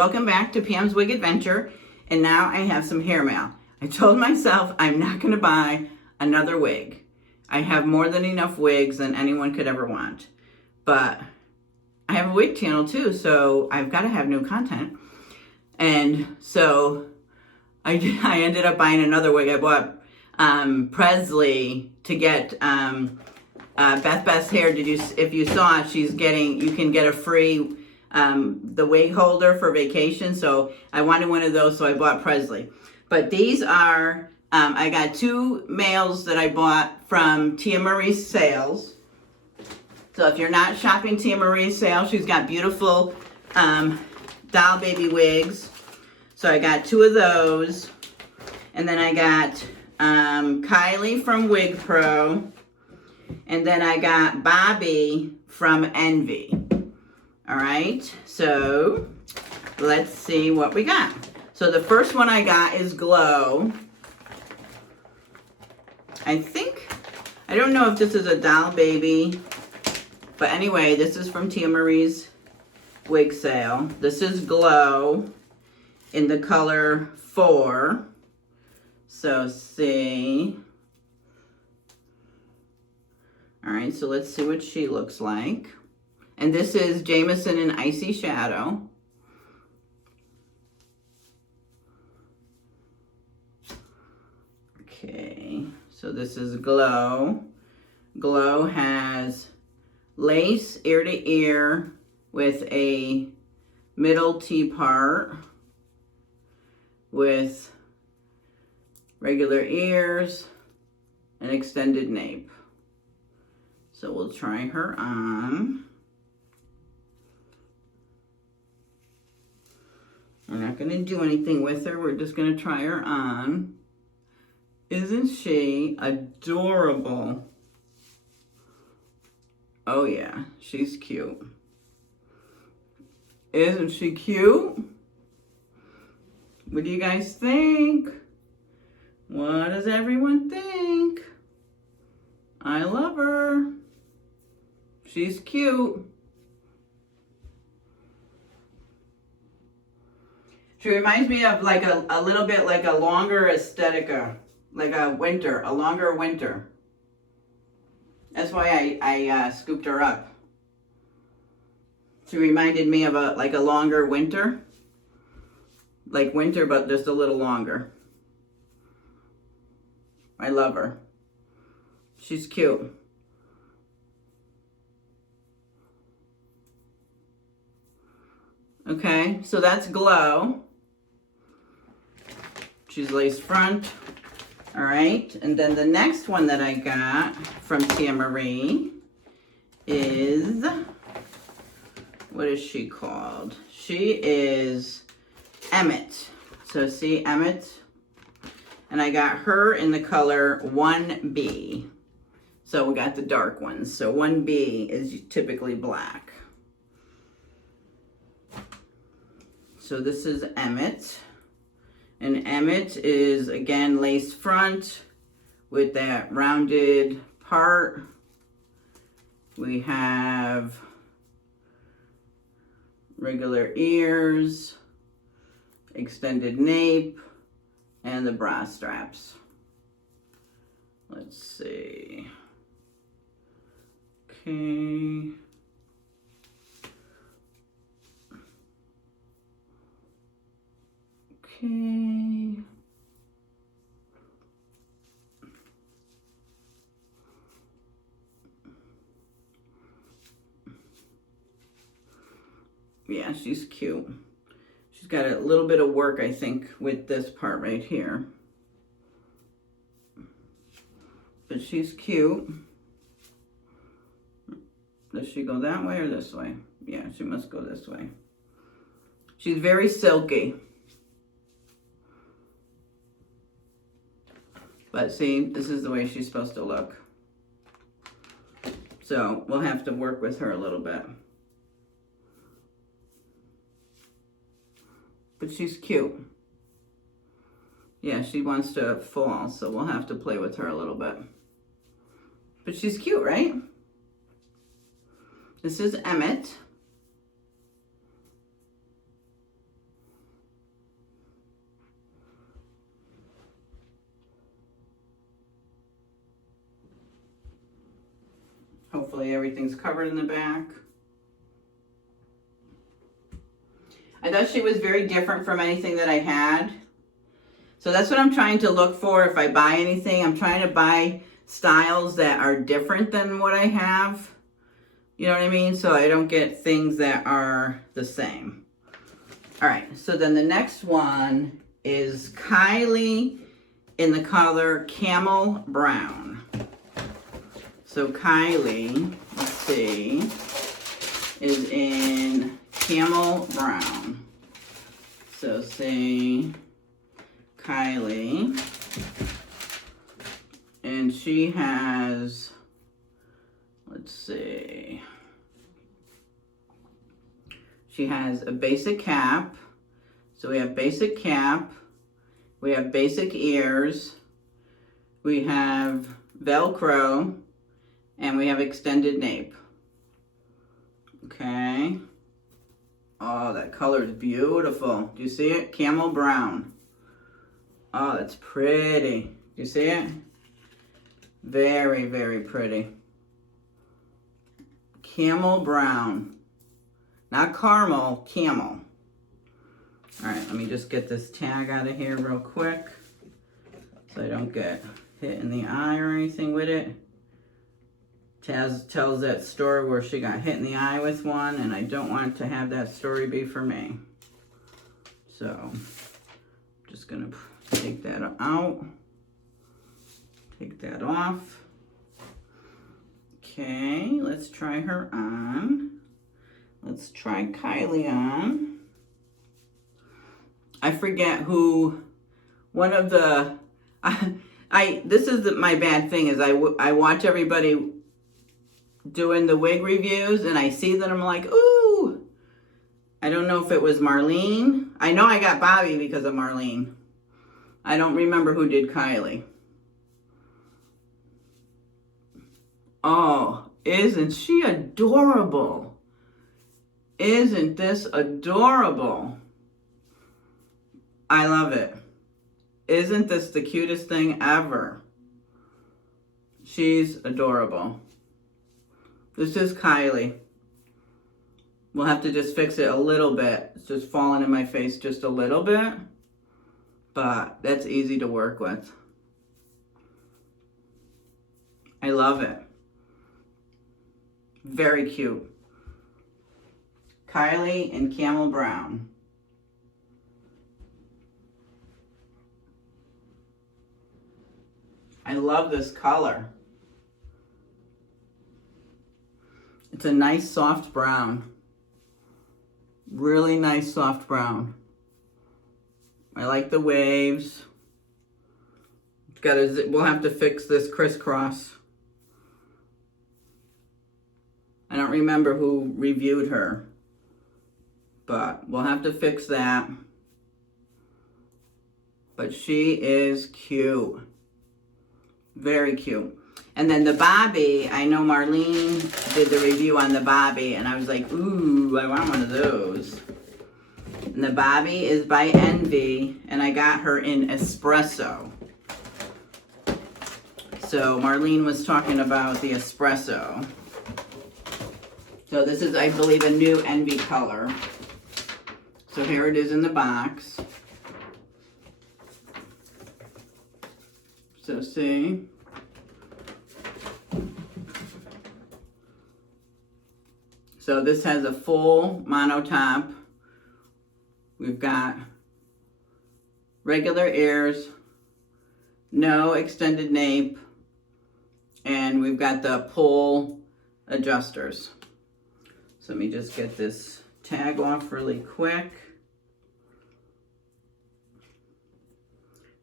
Welcome back to Pam's Wig Adventure, and now I have some hair mail. I told myself I'm not going to buy another wig. I have more than enough wigs than anyone could ever want. But I have a wig channel too, so I've got to have new content. And so I ended up buying another wig. I bought Presley to get Beth Beth's hair. If you saw it, you can get a free the wig holder for vacation. So I wanted one of those, so I bought Presley. But these are, I got two males that I bought from Tia Marie's sales. So if you're not shopping Tia Marie's sales, she's got beautiful doll baby wigs. So I got two of those. And then I got Kylie from Wig Pro. And then I got Bobbi from Envy. All right, so let's see what we got. So the first one I got is Glow. I don't know if this is a doll baby, but anyway, this is from Tia Marie's wig sale. This is Glow in the color 4. So see. All right, so let's see what she looks like. And this is Jameson in Icy Shadow. Okay, so this is Glow. Glow has lace ear to ear with a middle T part with regular ears and extended nape. So we'll try her on. We're not going to do anything with her. We're just going to try her on. Isn't she adorable? Oh yeah, she's cute. Isn't she cute? What do you guys think? What does everyone think? I love her. She's cute. She reminds me of like a little bit like a longer Estetica, like a longer winter. That's why I scooped her up. She reminded me of like a longer winter, like winter, but just a little longer. I love her. She's cute. Okay, so that's Glow. She's lace front. All right, and then the next one that I got from Tia Marie is, what is she called? She is Emmett. So see Emmett? And I got her in the color 1B. So we got the dark ones. So 1B is typically black. So this is Emmett. And Emmett is, again, lace front with that rounded part. We have regular ears, extended nape, and the bra straps. Let's see. Okay. Okay. Yeah, she's cute. She's got a little bit of work, I think, with this part right here. But she's cute. Does she go that way or this way? Yeah, she must go this way. She's very silky. But see, this is the way she's supposed to look. So we'll have to work with her a little bit. But she's cute. Yeah, she wants to fall, so we'll have to play with her a little bit. But she's cute, right? This is Emmett. Hopefully everything's covered in the back. I thought she was very different from anything that I had. So that's what I'm trying to look for if I buy anything. I'm trying to buy styles that are different than what I have. You know what I mean? So I don't get things that are the same. All right, so then the next one is Kylie in the color Camel Brown. So Kylie, let's see, is in Camel Brown. So see Kylie, and she has, let's see, she has a basic cap. So we have basic cap, we have basic ears, we have Velcro, and we have extended nape. Okay. Oh, that color is beautiful. Do you see it? Camel brown. Oh, that's pretty. Do you see it? Very, very pretty. Camel brown. Not caramel, camel. All right, let me just get this tag out of here real quick so I don't get hit in the eye or anything with it. Taz tells that story where she got hit in the eye with one, and I don't want to have that story be for me. So, I'm just gonna take that out. Take that off. Okay, let's try her on. Let's try Kylie on. I forget who, one of the, this is my bad thing, is I watch everybody doing the wig reviews, and I see that I'm like, ooh, I don't know if it was Marlene. I know I got Bobbi because of Marlene. I don't remember who did Kylie. Oh, isn't she adorable? Isn't this adorable? I love it. Isn't this the cutest thing ever? She's adorable. This is Kylie. We'll have to just fix it a little bit. It's just falling in my face just a little bit. But that's easy to work with. I love it. Very cute. Kylie in Camel Brown. I love this color. It's a nice soft brown. Really nice soft brown. I like the waves. We'll have to fix this crisscross. I don't remember who reviewed her, but we'll have to fix that. But she is cute. Very cute. And then the Bobbi, I know Marlene did the review on the Bobbi, and I was like, ooh, I want one of those. And the Bobbi is by Envy, and I got her in espresso. So Marlene was talking about the espresso. So this is, I believe, a new Envy color. So here it is in the box. So see. So this has a full mono top. We've got regular ears, no extended nape, and we've got the pull adjusters. So let me just get this tag off really quick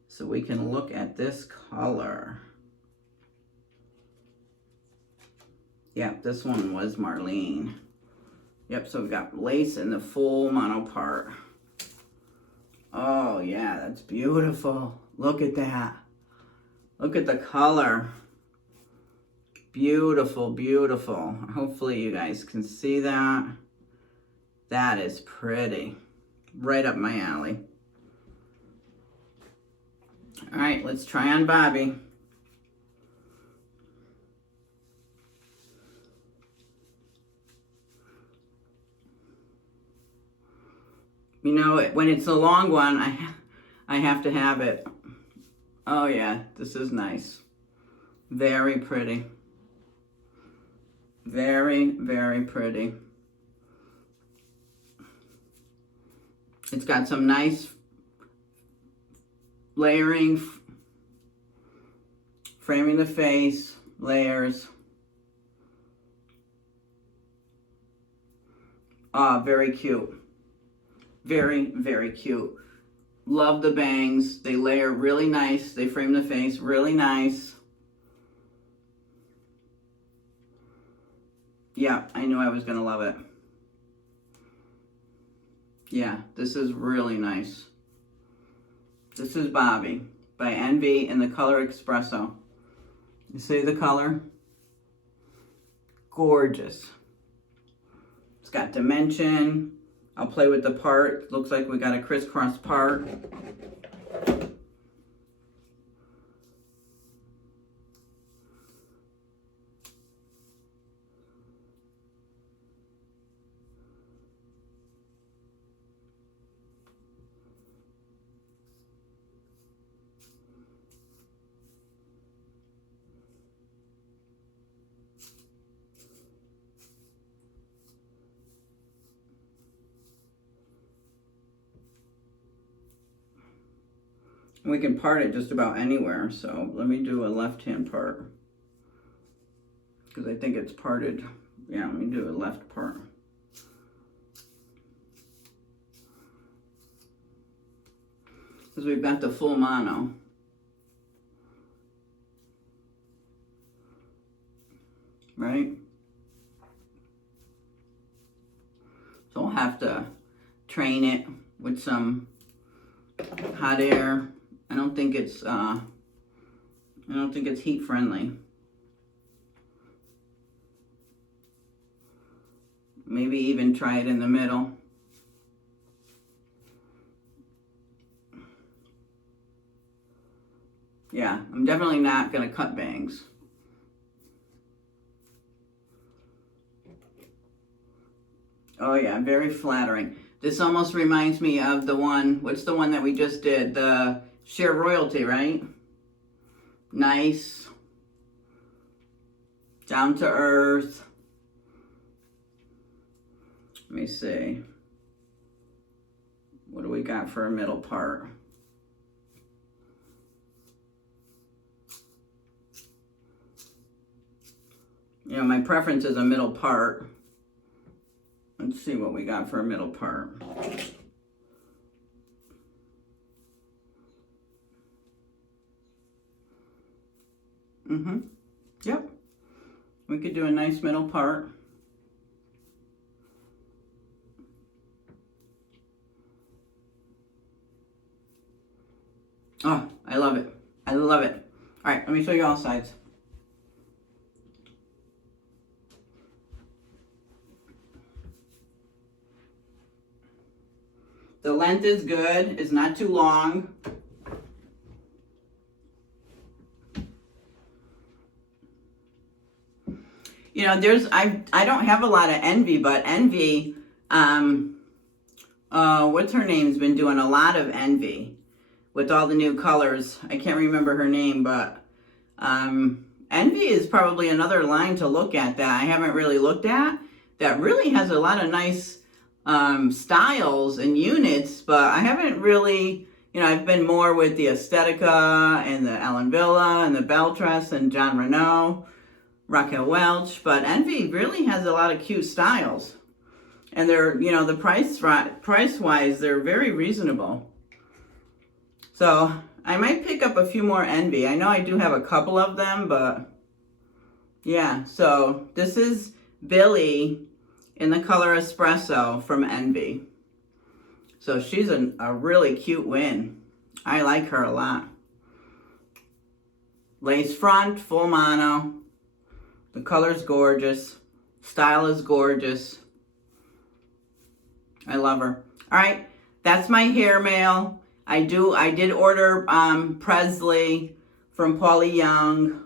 so we can look at this color. Yep, this one was Marlene. Yep, so we've got lace in the full mono part. Oh yeah, that's beautiful. Look at that. Look at the color. Beautiful, beautiful. Hopefully you guys can see that. That is pretty. Right up my alley. All right, let's try on Bobbi. You know, when it's a long one, I have to have it. Oh yeah, this is nice. Very pretty. Very, very pretty. It's got some nice layering, framing the face, layers. Ah, very cute. Very, very cute. Love the bangs. They layer really nice. They frame the face really nice. Yeah, I knew I was going to love it. Yeah, this is really nice. This is Bobbi by Envy in the color Espresso. You see the color? Gorgeous. It's got dimension. I'll play with the part. Looks like we got a crisscross part. We can part it just about anywhere, so let me do a left-hand part because I think it's parted. Yeah, let me do a left part. Because we've got the full mono. Right? So I'll have to train it with some hot air. I don't think it's heat friendly. Maybe even try it in the middle. Yeah, I'm definitely not gonna cut bangs. Oh yeah, very flattering. This almost reminds me of the one, what's the one that we just did? The Sheer Royalty, right? Nice. Down to earth. Let me see. What do we got for a middle part? You know, my preference is a middle part. Let's see what we got for a middle part. Yep. We could do a nice middle part. Oh, I love it. I love it. All right, let me show you all sides. The length is good. It's not too long. You know, I don't have a lot of Envy, but Envy, what's her name's been doing a lot of Envy with all the new colors. I can't remember her name, but Envy is probably another line to look at that I haven't really looked at. That really has a lot of nice styles and units, but I haven't really, you know, I've been more with the Estetica and the Ellen Villa and the Beltress and Jon Renau, Raquel Welch, but Envy really has a lot of cute styles. And they're, you know, the price-wise, they're very reasonable. So I might pick up a few more Envy. I know I do have a couple of them, but yeah. So this is Billy in the color Espresso from Envy. So she's a really cute win. I like her a lot. Lace front, full mono. The color's gorgeous. Style is gorgeous. I love her. All right, that's my hair mail. I did order Presley from Paula Young.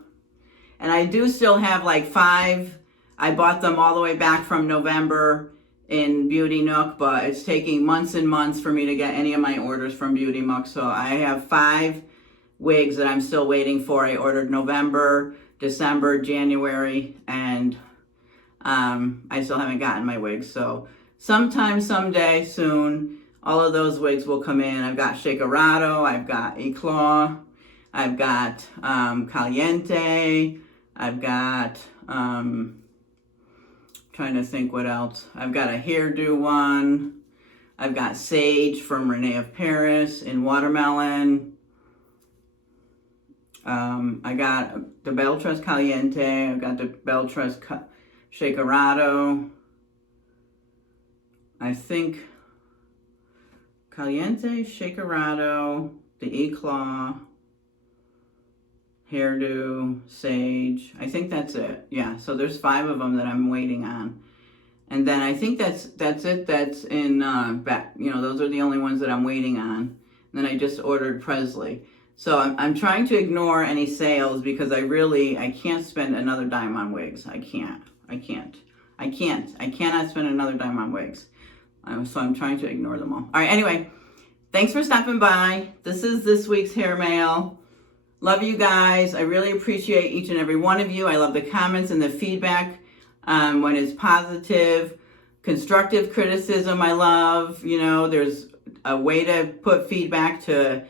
And I do still have like 5. I bought them all the way back from November in Beauty Nook, but it's taking months and months for me to get any of my orders from Beauty Nook. So I have 5 wigs that I'm still waiting for. I ordered November, December, January, and I still haven't gotten my wigs. So sometime, someday, soon, all of those wigs will come in. I've got Shakerado, I've got Eclaw, I've got Caliente, I've got, trying to think what else. I've got a hairdo one. I've got Sage from Renee of Paris in Watermelon. I got the Beltress Caliente. I've got the Beltress Shakerado. I think Caliente, Shakerado, the Eclaw, hairdo, Sage. I think that's it. Yeah, so there's 5 of them that I'm waiting on. And then I think that's it. That's in back. You know, those are the only ones that I'm waiting on. And then I just ordered Presley. So I'm trying to ignore any sales because I can't spend another dime on wigs. I cannot spend another dime on wigs. So I'm trying to ignore them all. All right, anyway, thanks for stopping by. This is this week's hair mail. Love you guys. I really appreciate each and every one of you. I love the comments and the feedback when it's positive. Constructive criticism I love. You know, there's a way to put feedback to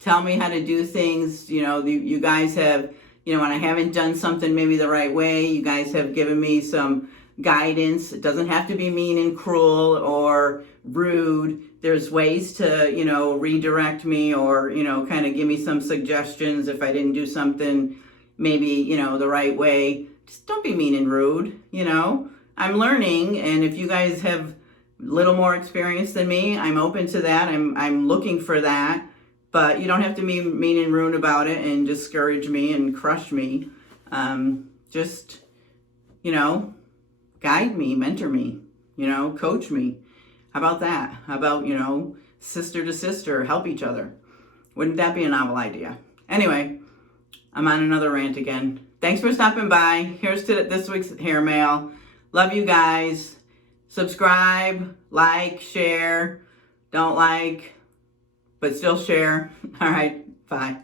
tell me how to do things. You know, you guys have, you know, when I haven't done something maybe the right way, you guys have given me some guidance. It doesn't have to be mean and cruel or rude. There's ways to, you know, redirect me or, you know, kind of give me some suggestions if I didn't do something maybe, you know, the right way. Just don't be mean and rude, you know. I'm learning, and if you guys have a little more experience than me, I'm open to that. I'm looking for that. But you don't have to be mean and rude about it and discourage me and crush me. Just, you know, guide me, mentor me, you know, coach me. How about that? How about, you know, sister to sister, help each other? Wouldn't that be a novel idea? Anyway, I'm on another rant again. Thanks for stopping by. Here's to this week's hair mail. Love you guys. Subscribe, like, share. Don't like, but still share. All right, bye.